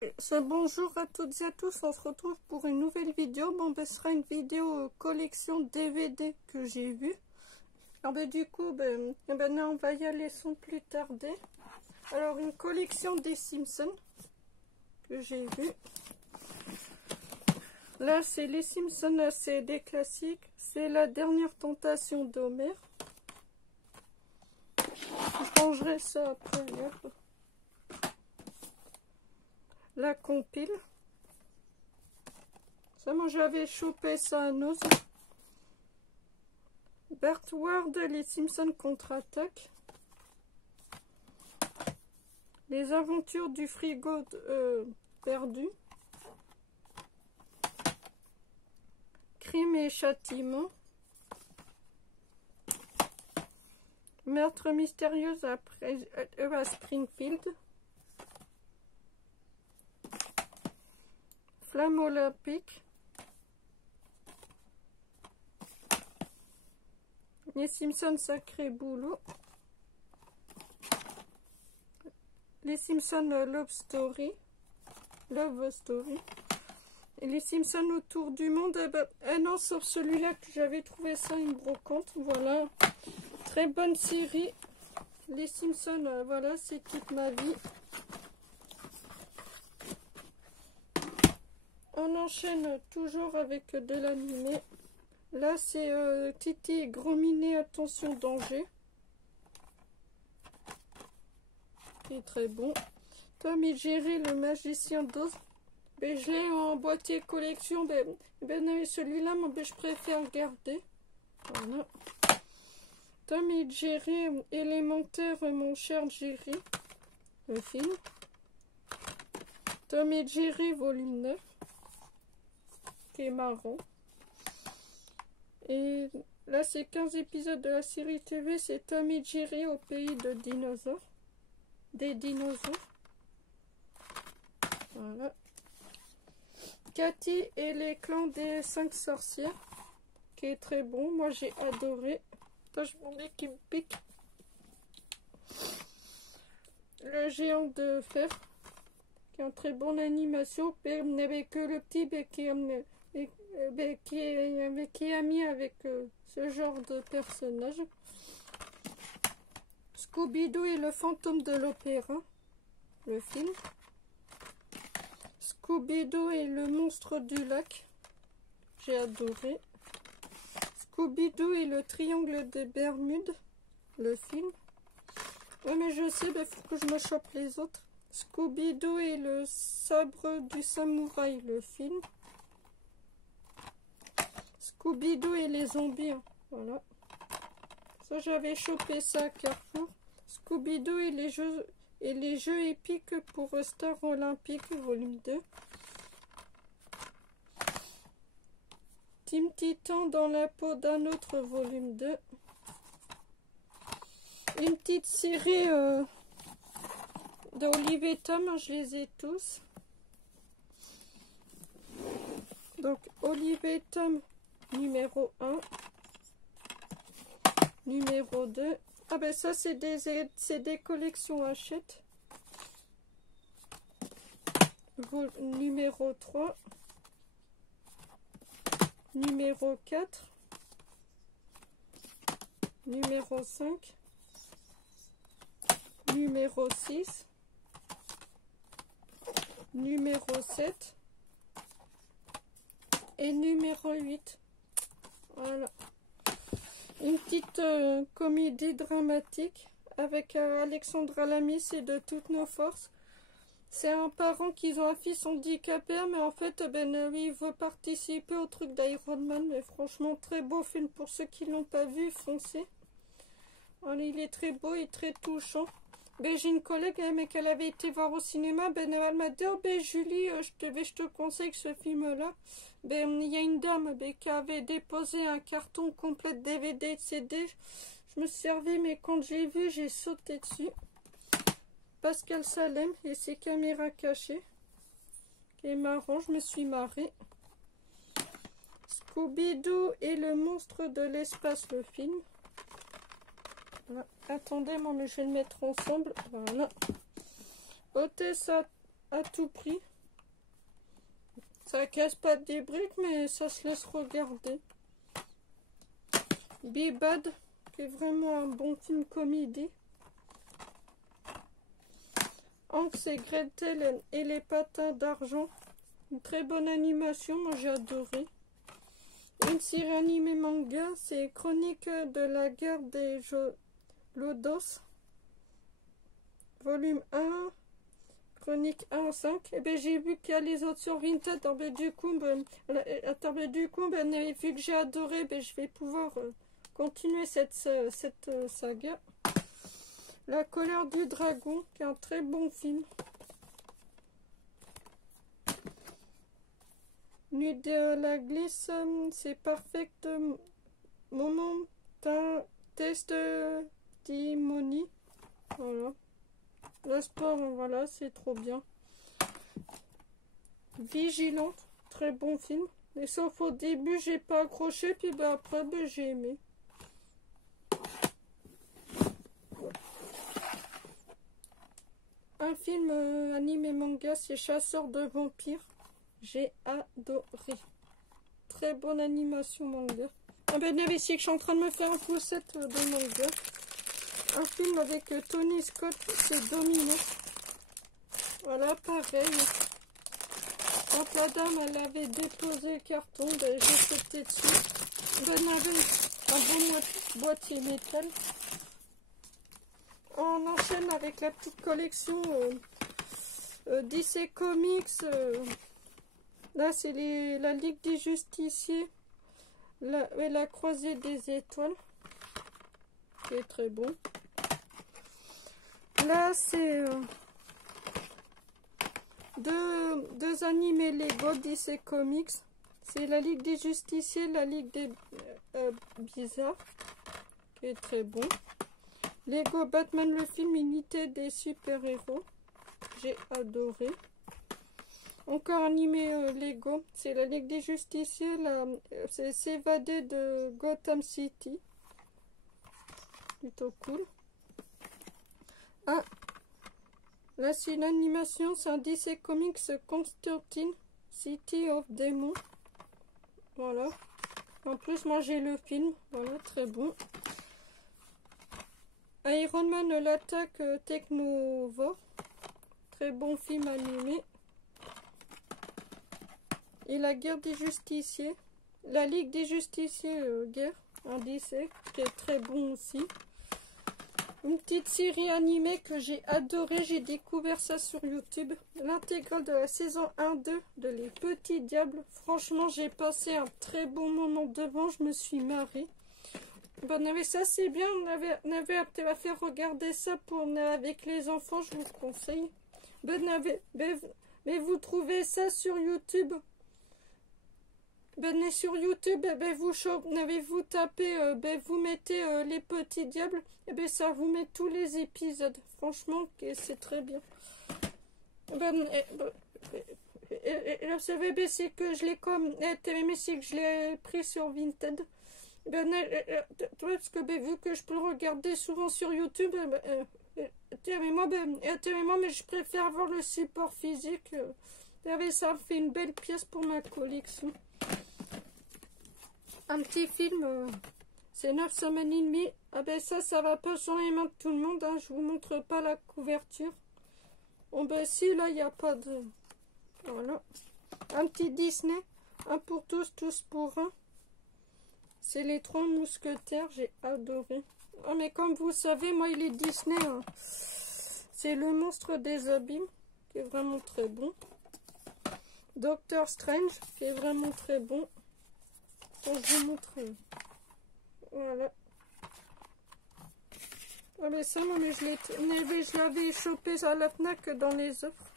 Bonjour à toutes et à tous, on se retrouve pour une nouvelle vidéo. Bon, ce sera une vidéo collection DVD que j'ai vue. Alors du coup, là, on va y aller sans plus tarder. Alors, une collection des Simpsons que j'ai vue. Là, c'est les Simpsons, c'est des classiques. C'est la dernière tentation d'Homer. Je rangerai ça après. La compile. Ça, moi j'avais chopé ça à Noz. Bert Ward, les Simpsons contre-attaque. Les aventures du frigo perdu. Crime et châtiment. Meurtre mystérieux à Springfield. Flamme olympique. Les Simpsons sacré boulot. Les Simpsons Love Story. Et les Simpsons autour du monde. Non, sauf celui-là que j'avais trouvé ça une brocante. Voilà. Très bonne série. Les Simpsons, voilà, c'est toute ma vie. On enchaîne toujours avec de l'animé. Là, c'est Titi Grominet, attention danger. Qui est très bon. Tom et Jerry, le magicien d'Oz. Je l'ai en boîtier collection. Celui-là, je préfère garder. Voilà. Tom et Jerry, élémentaire, mon cher Jerry. Le film. Tom et Jerry, volume 9. Qui est marrant. Et là, c'est 15 épisodes de la série TV. C'est Tom et Jerry au pays de dinosaures. Des dinosaures. Voilà. Cathy et les clans des 5 sorcières. Qui est très bon. Moi, j'ai adoré. Attends, je m'en ai qui me pique. Le géant de fer. Qui est en très bonne animation. Avec le petit qui est ami avec ce genre de personnage. Scooby-Doo et le fantôme de l'opéra, le film. Scooby-Doo et le monstre du lac, j'ai adoré. Scooby-Doo et le triangle des Bermudes, le film. Ouais, mais je sais, il faut que je me chope les autres. Scooby-Doo et le sabre du samouraï, le film. Scooby-Doo et les zombies, hein. Voilà. Ça, j'avais chopé ça à Carrefour. Scooby-Doo et les jeux épiques pour Star Olympique, volume 2. Team Titan dans la peau d'un autre, volume 2. Une petite série d'Olive et Tom, je les ai tous. Donc, Olive et Tom, numéro 1. Numéro 2. Ah ça c'est des collections Hachette. Numéro 3. Numéro 4. Numéro 5. Numéro 6. Numéro 7. Et numéro 8. Voilà. Une petite comédie dramatique avec Alexandra Lamy, c'est de toutes nos forces. C'est un parent qui ont un fils handicapé, mais en fait, lui, il veut participer au truc d'Iron Man. Mais franchement, très beau film pour ceux qui l'ont pas vu, foncez. Alors, il est très beau et très touchant. J'ai une collègue, mais qu'elle avait été voir au cinéma. Elle m'a dit, oh, Julie, je te conseille ce film-là. Il y a une dame qui avait déposé un carton complet de DVD et de CD. Je me suis servi, mais quand j'ai vu, j'ai sauté dessus. Pascal Salem et ses caméras cachées. Qui est marrant, je me suis marrée. Scooby-Doo et le monstre de l'espace, le film. Voilà. Attendez, moi, mais je vais le mettre ensemble. Voilà. Hôtesse à tout prix. Ça casse pas des briques, mais ça se laisse regarder. Be Bad, qui est vraiment un bon film comédie. Hans et Gretel et les patins d'argent. Une très bonne animation, moi j'ai adoré. Une série animée manga, c'est Chronique de la guerre des Lodos. Volume 1, Chronique 1 5. Et ben j'ai vu qu'il y a les autres sur Vinted. Ben, du coup, vu que j'ai adoré, ben, je vais pouvoir continuer cette saga. La colère du dragon, qui est un très bon film. Nuit de la glisse, c'est Perfect Moment Testimony. Voilà. Le sport, voilà, c'est trop bien. Vigilante, très bon film. Mais sauf au début, j'ai pas accroché, puis ben, après, ben, j'ai aimé. Un film animé manga, c'est Chasseur de vampires. J'ai adoré. Très bonne animation manga. Ah ben ici que je suis en train de me faire un poussette de manga. Un film avec Tony Scott, c'est Domino. Voilà, pareil. Quand la dame elle avait déposé le carton, ben, j'ai sauté dessus. Ben, elle avait un bon boîtier métal. On enchaîne avec la petite collection DC Comics. Là, c'est la Ligue des Justiciers. La Croisée des Étoiles. Qui est très bon. Là, c'est deux animés Lego DC Comics. C'est la Ligue des Justiciers, la Ligue des Bizarres. Qui est très bon. Lego Batman, le film unité des super-héros. J'ai adoré. Encore animé Lego. C'est la Ligue des Justiciers. C'est s'évader de Gotham City. Plutôt cool. Ah, là c'est une animation. C'est un DC Comics Constantine City of Demons. Voilà. En plus, moi j'ai le film. Voilà, très bon. Iron Man, l'attaque Technovore. Très bon film animé. Et la guerre des justiciers. La Ligue des justiciers guerre. Un DC qui est très bon aussi. Une petite série animée que j'ai adorée. J'ai découvert ça sur YouTube. L'intégrale de la saison 1-2 de Les Petits Diables. Franchement, j'ai passé un très bon moment devant. Je me suis marrée. Bon, mais ça c'est bien, on avait à faire regarder ça avec les enfants, je vous conseille. Mais vous trouvez ça sur YouTube. Ben, sur YouTube, ben, vous tapez, vous mettez Les Petits Diables, et ben, ça vous met tous les épisodes. Franchement, c'est très bien. Ce bébé, c'est que je l'ai c'est que je l'ai pris sur Vinted. Parce que vu que je peux le regarder souvent sur YouTube, mais je préfère voir le support physique. Ça me fait une belle pièce pour ma collection. Un petit film, c'est 9 semaines et demie. Ah ben ça va pas sur les mains de tout le monde. Hein, je vous montre pas la couverture. Bon ben si, là il n'y a pas de... Voilà. Un petit Disney. Un pour tous, tous pour un. C'est les 3 mousquetaires, j'ai adoré. Ah mais comme vous savez, moi il est Disney. Hein. C'est le monstre des abîmes, qui est vraiment très bon. Doctor Strange, qui est vraiment très bon. Je vais vous montrer. Voilà. Ah mais ça, non mais je l'avais chopé à la FNAC dans les offres.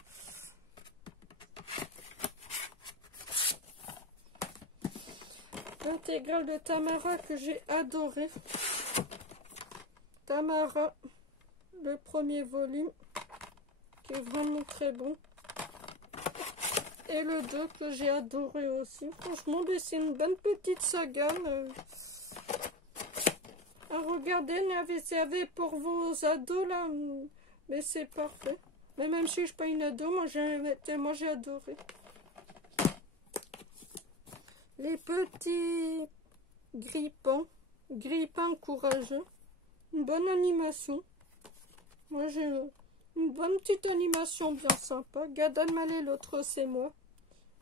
L'intégrale de Tamara que j'ai adoré. Tamara, le premier volume, qui est vraiment très bon. Et le 2 que j'ai adoré aussi. Franchement, c'est une bonne petite saga. Regardez, c'est pour vos ados là. Mais c'est parfait. Mais même si je suis pas une ado, moi j'ai adoré. Les petits grippins courageux. Une bonne animation. Moi j'ai une bonne petite animation bien sympa. Gad Elmaleh, l'autre c'est moi.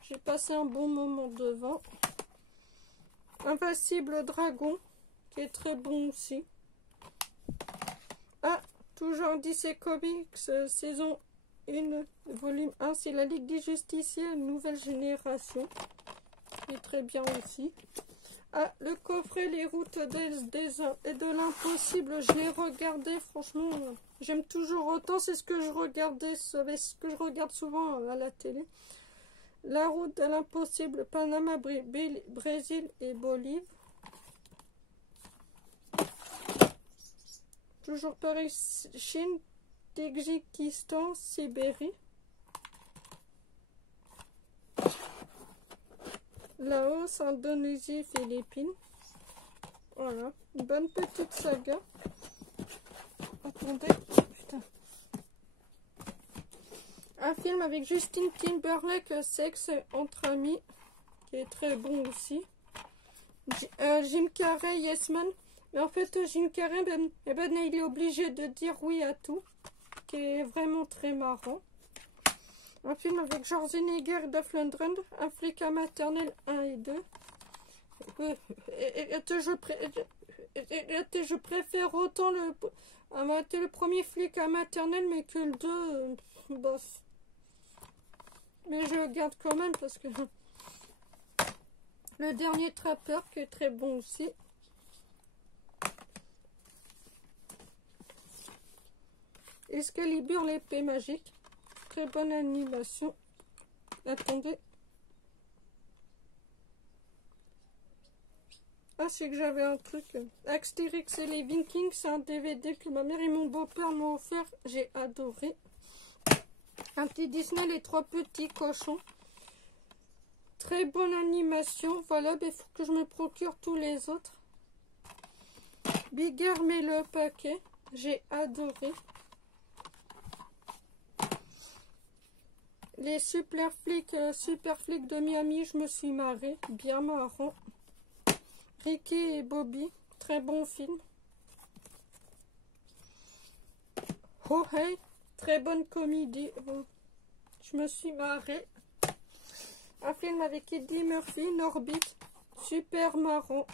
J'ai passé un bon moment devant. Invincible Dragon, qui est très bon aussi. Ah, toujours DC Comics, saison 1, volume 1, c'est la Ligue des Justiciers, nouvelle génération. Qui est très bien aussi. Ah, le coffret Les Routes de l'Impossible, je l'ai regardé, franchement, j'aime toujours autant, c'est ce que je regardais, c'est ce que je regarde souvent à la télé. La Route de l'Impossible, Panama, Brésil et Bolivie. Toujours pareil, Chine, Tadjikistan, Sibérie. Laos, Indonésie, Philippines. Voilà, une bonne petite saga. Attendez, putain. Un film avec Justin Timberlake, Sexe entre amis, qui est très bon aussi. Jim Carrey, Yes Man. Mais en fait, Jim Carrey, il est obligé de dire oui à tout, qui est vraiment très marrant. Un film avec Schwarzenegger et Dolph Lundgren, Un flic à maternelle 1 et 2. Je préfère autant le premier flic à maternelle, mais que le 2, bof. Mais je le garde quand même parce que le dernier trappeur qui est très bon aussi. Excalibur, l'épée magique. Très bonne animation. Attendez. Ah, c'est que j'avais un truc. Astérix et les Vikings, c'est un DVD que ma mère et mon beau-père m'ont offert. J'ai adoré. Un petit Disney, les 3 petits cochons. Très bonne animation. Voilà, il faut que je me procure tous les autres. Bigger, mais le paquet. J'ai adoré. Les super flics de Miami, je me suis marrée. Bien marrant. Ricky et Bobby, très bon film. Oh hey, très bonne comédie. Je me suis marrée. Un film avec Eddie Murphy, Norbit, super marrant.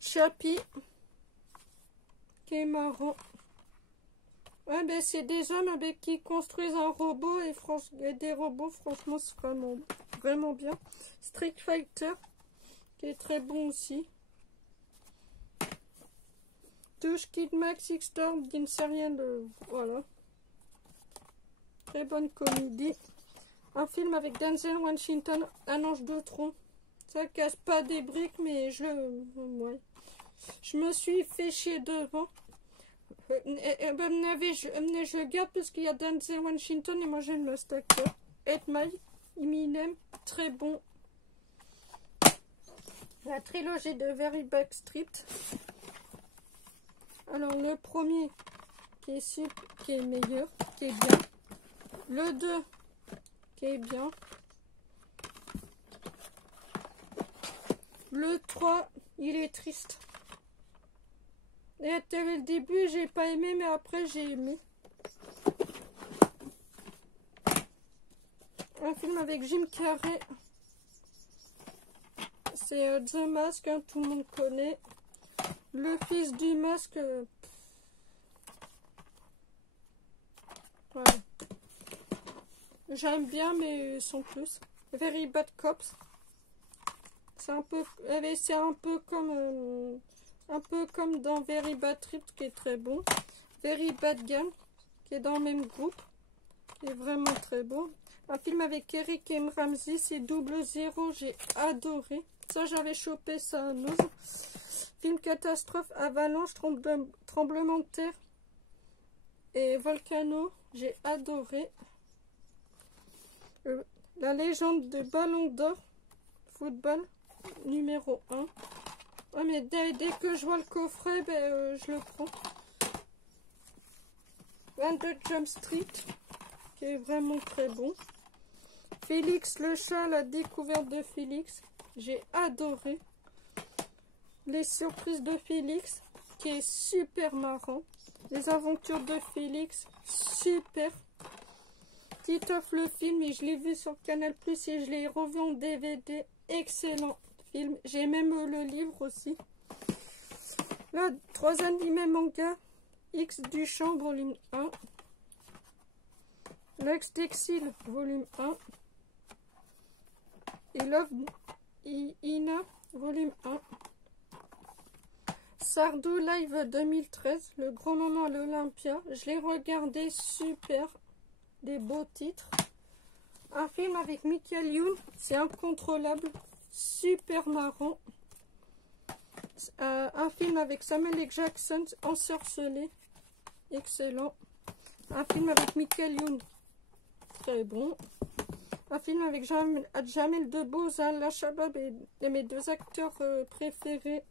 Chappie, qui est marrant. Ouais, ben c'est des hommes avec qui construisent un robot et des robots, franchement c'est vraiment bien. Street Fighter, qui est très bon aussi. Touche Kid Max X-Storm, qui ne sait rien de... Voilà. Très bonne comédie. Un film avec Denzel Washington, Un ange de tronc. Ça casse pas des briques, mais ouais. Je me suis fait chier devant. Je le garde parce qu'il y a Denzel Washington et moi j'aime le acteur. 8 Mile, Eminem, très bon. La trilogie de Very Backstreet. Alors le premier qui est meilleur, qui est bien. Le 2 qui est bien. Le 3, il est triste. Et le début, j'ai pas aimé, mais après, j'ai aimé. Un film avec Jim Carrey. C'est The Mask, hein, tout le monde connaît. Le fils du masque. Voilà. J'aime bien, mais sans plus. Very Bad Cops. C'est un peu comme dans Very Bad Trip, qui est très bon. Very Bad Gang, qui est dans le même groupe, qui est vraiment très bon. Un film avec Eric M. Ramsey, c'est Double Zéro, j'ai adoré. Ça, j'avais chopé ça à Noz. Film catastrophe, avalanche, tremblement de terre et volcano, j'ai adoré. La légende de Ballon d'Or, football, numéro 1. Ouais, mais dès que je vois le coffret, je le prends. 22 Jump Street, qui est vraiment très bon. Félix le chat, la découverte de Félix, j'ai adoré. Les surprises de Félix, qui est super marrant. Les aventures de Félix, super. Titeuf le film, et je l'ai vu sur Canal+, et je l'ai revu en DVD. Excellent film. J'ai même le livre aussi. Là, 3 animés manga. X Duchamp, volume 1. Lex d'Exil, volume 1. Et Love Ina, volume 1. Sardou Live 2013, le grand moment à l'Olympia. Je l'ai regardé, super. Des beaux titres. Un film avec Michael Youn, c'est incontrôlable. Super marrant. Un film avec Samuel L. Jackson, Ensorcelé. Excellent. Un film avec Michael Youn. Très bon. Un film avec Jamel Debbouze, Alain Chabat et mes 2 acteurs préférés.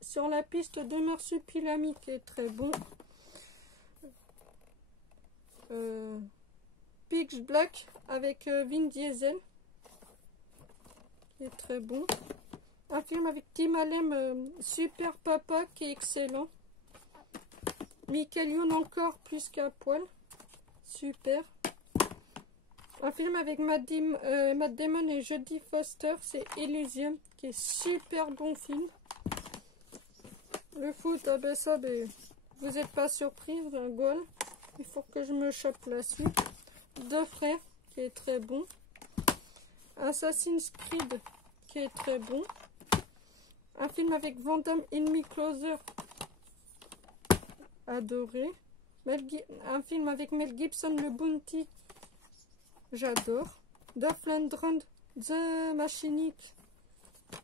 Sur la piste de Marsupilami, qui est très bon. Pitch Black avec Vin Diesel, qui est très bon. Un film avec Tim Allen, Super Papa, qui est excellent. Michael Youn encore plus qu'à poil, super. Un film avec Matt Damon et Jodie Foster, c'est Elysium, qui est super bon film. Le foot, ah ben ça, ben, vous n'êtes pas surpris, un goal. Il faut que je me chope la suite. 2 frères, qui est très bon. Assassin's Creed, qui est très bon. Un film avec Van Damme, Enemy Closer, adoré. Un film avec Mel Gibson, Le Bounty, j'adore. Dolph Lundgren, The Machinic,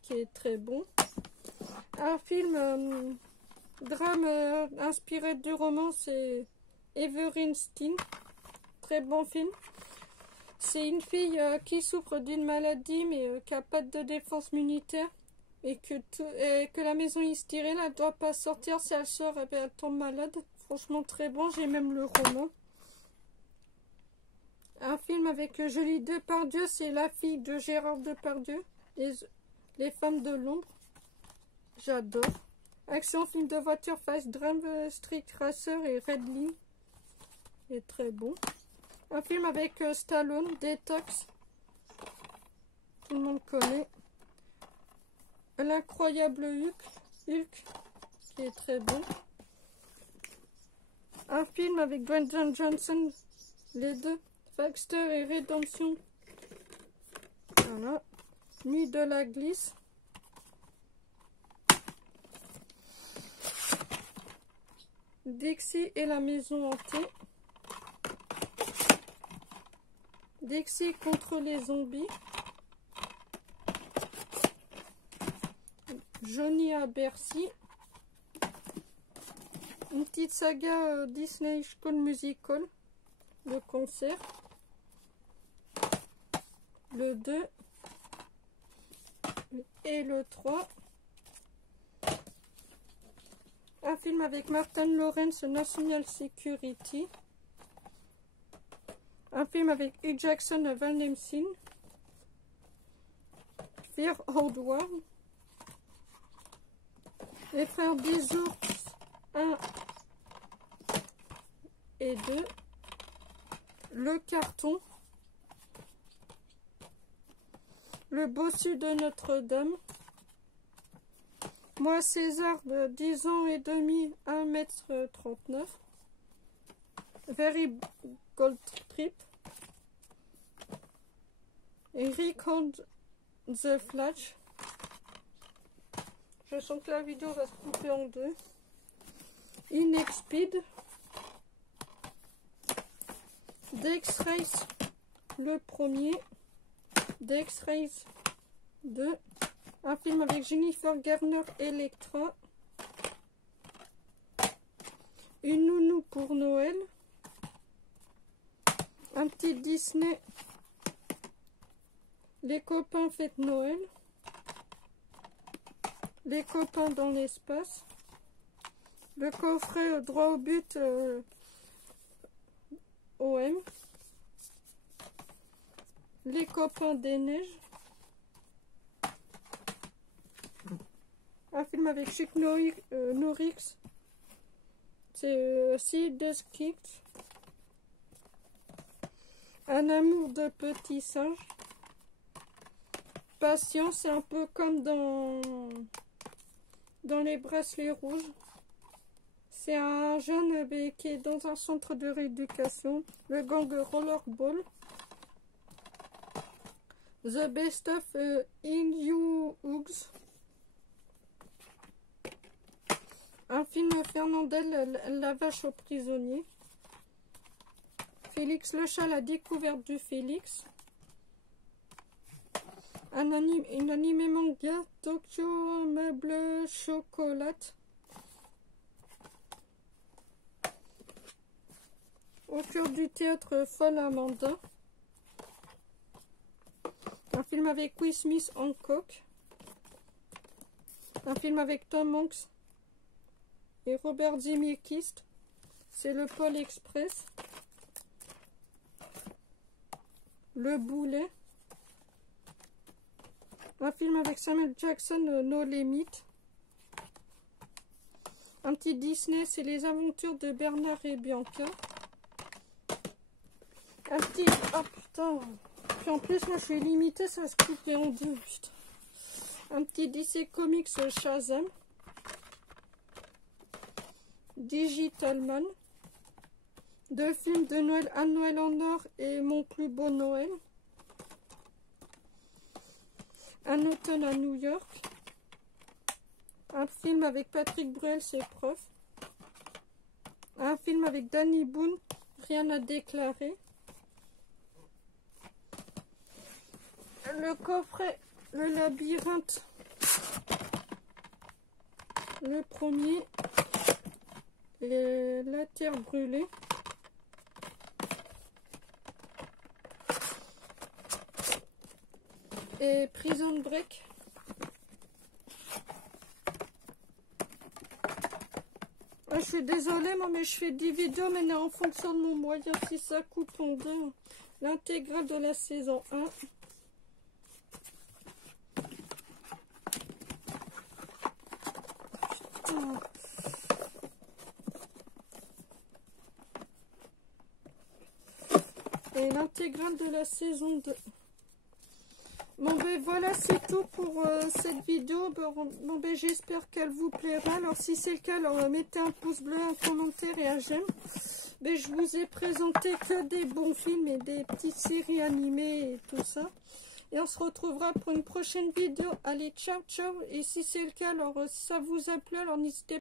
qui est très bon. Un film drame inspiré du roman, c'est Everine Steen. Très bon film. C'est une fille qui souffre d'une maladie mais qui n'a pas de défense immunitaire et que la maison est stérile, elle ne doit pas sortir. Si elle sort, elle tombe malade. Franchement très bon, j'ai même le roman. Un film avec Julie Depardieu, c'est la fille de Gérard Depardieu, les femmes de l'ombre. J'adore. Action, film de voiture, Fast Drive, Street Racer et Red Line. est très bon. Un film avec Stallone, Detox. Tout le monde connaît. L'incroyable Hulk, qui est très bon. Un film avec Brendan Johnson, les deux, Baxter et Redemption. Voilà. Nuit de la glisse. Dixie et la maison hantée. Dixie contre les zombies. Johnny à Bercy. Une petite saga Disney School Musical. Le concert. Le 2. Et le 3. Un film avec Martin Lawrence, National Security. Un film avec Hugh Jackson, Van Helsing. Fear Old War. Les frères Bisours 1 et 2. Le carton. Le bossu de Notre-Dame. Moi, César, de 10 ans et demi, 1,39 m. Very Gold Trip. Eric on the Flash. Je sens que la vidéo va se couper en deux. Inexpeed. Dex Race, le premier. Dex Race 2. Un film avec Jennifer Garner et Electra. Une nounou pour Noël. Un petit Disney. Les copains fêtent Noël. Les copains dans l'espace. Le coffret droit au but OM. Les copains des neiges. Un film avec Chuck Norris. C'est Sea Kick. Un amour de petit singe. Patience, c'est un peu comme dans les bracelets rouges. C'est un jeune qui est dans un centre de rééducation. Le gang Rollerball. The Best of In You Hugs. Un film Fernandel, la vache au prisonnier. Félix le chat, la découverte du Félix. Un animé manga, Tokyo Meuble Chocolat. Au cœur du théâtre, Folle Amanda. Un film avec Will Smith, Hancock. Un film avec Tom Hanks et Robert Zemeckis, c'est le Pôle Express. Le Boulet. Un film avec Samuel Jackson, No Limit. Un petit Disney, c'est les aventures de Bernard et Bianca. Un petit... Oh putain. Puis en plus, moi je suis limitée, ça va se couper en deux. Putain. Un petit DC Comics Shazam. Digitalman. Deux films de Noël, Un Noël en or et Mon plus beau Noël. Un automne à New York. Un film avec Patrick Bruel, ses profs. Un film avec Danny Boone, Rien à déclarer. Le coffret, Le labyrinthe. Le premier. La terre brûlée. Et Prison Break. Je suis désolée, moi, mais je fais des vidéos maintenant en fonction de mon moyen. Si ça coupe en deux, l'intégrale de la saison 1. Putain. Et l'intégrale de la saison 2. Bon ben voilà, c'est tout pour cette vidéo. Bon ben j'espère qu'elle vous plaira. Alors si c'est le cas, alors mettez un pouce bleu, un commentaire et un j'aime. Ben, je vous ai présenté que des bons films et des petites séries animées et tout ça. Et on se retrouvera pour une prochaine vidéo. Allez, ciao ciao. Et si c'est le cas, alors si ça vous a plu, alors n'hésitez